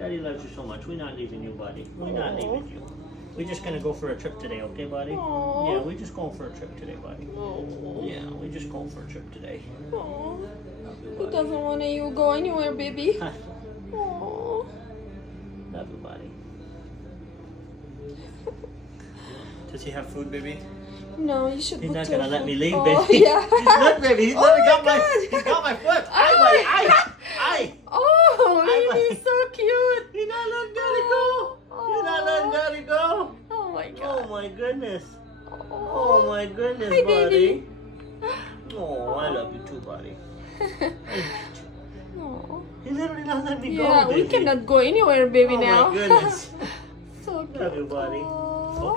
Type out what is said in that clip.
Daddy loves you so much. We're not leaving you, buddy. We're not leaving you. We're just gonna go for a trip today, okay, buddy? Aw. Yeah, we're just going for a trip today, buddy. Oh. Yeah, we're just going for a trip today. Oh. Love you, Who buddy. doesn't want you go anywhere, baby? Huh. Oh. Love you, buddy. Does he have food, baby? No, you should He's put not your gonna let foot- me leave, oh, baby. Yeah. Look, baby, he's Oh literally my got my, God. he's got my foot. Oh Ay, buddy, my ay, God. ay. Oh, Ay, he's so cute. You're not letting Daddy go. You're not letting Daddy go. Oh my Oh God. my goodness. Oh Oh. my goodness, Hi, buddy. baby. Oh, I love you too, buddy. Oh. He's literally not letting me Yeah, go, we baby. cannot go anywhere, baby, Oh now. my goodness. So cute. Love you, buddy. Oh.